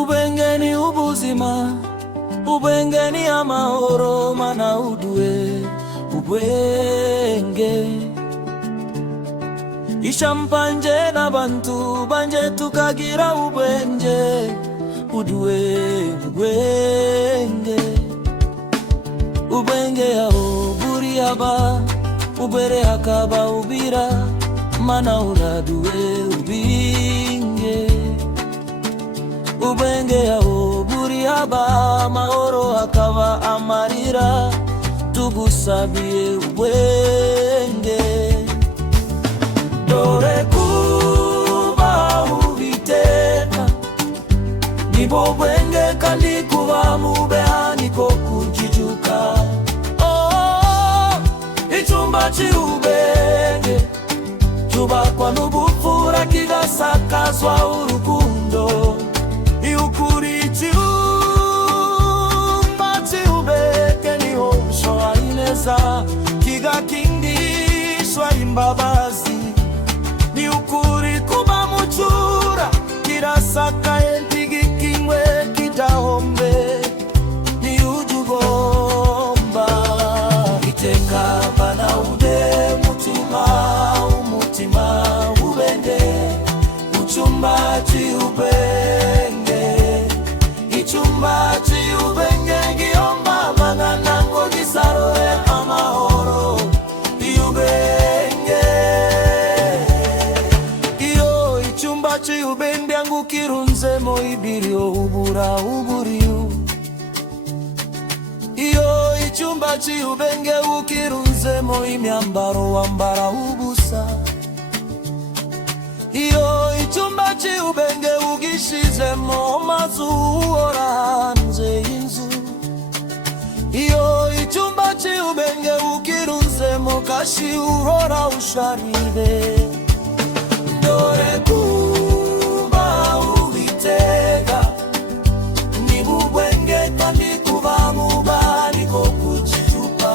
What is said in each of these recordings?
Ubenge ni ubuzima, ubenge ni amahoro mana udue ubenge. Ishampanje n'abantu banje tukagira ubwenge udue ubenge. Ubenge yaho buri aba ubere hakaba ubira mana uradue ubinge. Ubenge yaho buri aba mahoro hakaba amarira tugusabiye ubwenge. Dore kuba Uwiteka nibo bwenge kandi kuba mubeha niko kujijuka. Icyumba cy'ubwenge cyubakwa n'ubupfura kigasakazwa urukundo. Iukuri icyumba cy'ubwenge niho ushoa ineza kigakingishwa imbabazi. Ni ukuri kuba mucura kirasakaye ntigikingwe kitahombe. Ni ujugomba iteka bana ude mutima umutima ubende. Icyumba cy'ubwenge, icyumba cy'ubwenge gihomba amagana ngo gisarure amahoro y'ubwenge. Ubende yangu kirunzemo ibirio ubura uburiu. Iyo icyumba cy'ubenge ukirunzemo imyambaro wambara ubusa. Iyo icyumba cy'ubenge ugishizemo mazu uhora hanze y'inzu. Iyo icyumba cy'ubenge ukirunzemo kashi uhora usharire. Dore kuba Uwiteka nibo bwenge kandi kuba mubeha niko kujijuka.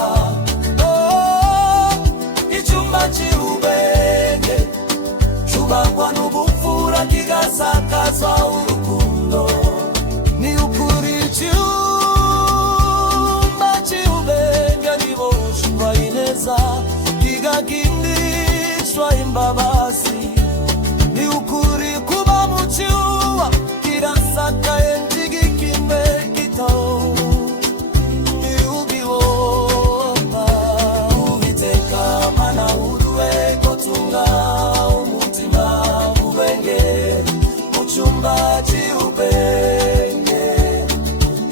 Icyumba cy'ubwenge cyubakwa n'ubupfura kigasakazwa urukundo. Ni ukuri icyumba cy'ubwenge nibo ushoa ineza kigakingishwa imbabazi. Ni ukuri kuba mucyuwa kirasakaye ntigikimbe gito. Ni ubibomba Uwiteka mana udue kotunga umutima ubenge. Mucyumba cy'ubwenge,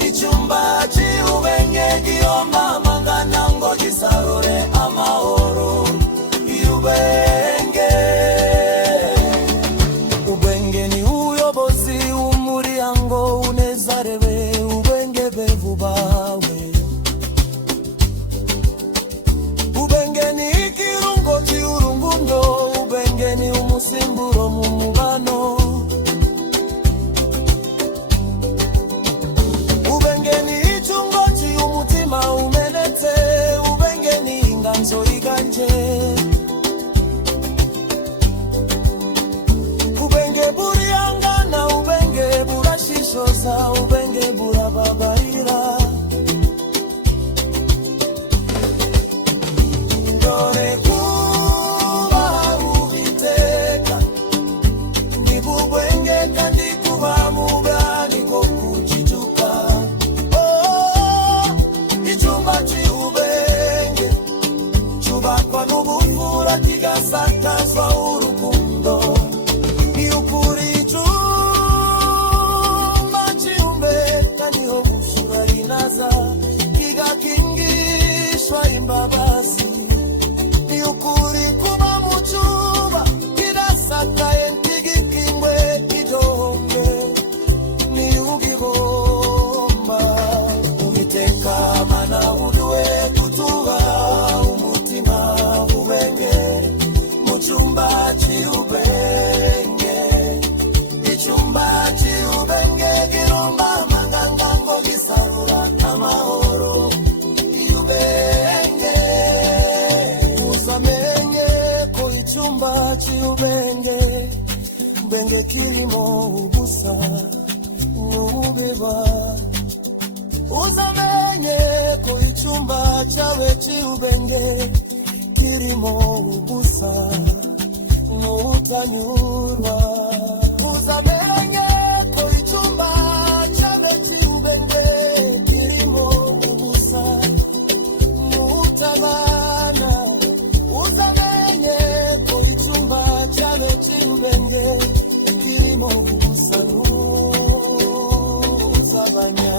icyumba cy'ubwenge gihomba amagana ngo gisarure amahoro y'ubwenge. Ubwenge ni uyobozi w'umuryango unezarebe ubwenge bevu bawe. Ubwenge ni ikirungo cy'urungundo, ubwenge ni umusimburo mu mubano. Ubwenge ni icyungo cy'umutima umenetse, ubwenge ni inganzo iganje. Ubwenge buriyangana, ubwenge burashishoza, ubwenge burababarira. Dore kuba Uwiteka nibo bwenge kandi kuba mubeha niko kujijuka. Icyumba cy'ubwenge cyubakwa n'ubupfura kigasakazwa urukundo. Ni ukuri icyumba cy'ubwenge niho ushoa ineza kigakingishwa imbabazi. Ni ukuri kuba mucyuba kirasakaye ntigikingwe gitohombe. Ni ubibomba Uwiteka mana udue kutuba umutima ubenge. Mucyumba cy'ubwenge, icyumba cy'ubwenge gihomba amagana ngo gisarura amahoro y'ubwenge. Uzamenye ko icyumba cy'ubwenge, ubwenge kirimo ubusa. ubeba uzamenye ko icyumba cyawe cy'ubenge kirimo ubusa n'utanyurwa. Uzamenye ko icyumba cyawe cy'ubenge kirimo ubusa n'utabana. Uzamenye ko icyumba cyawe cy'ubenge kirimo ubusa n'uzabanya.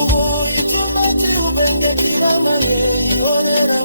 Ubo icyumba cy'ubenge kiramaye ihorera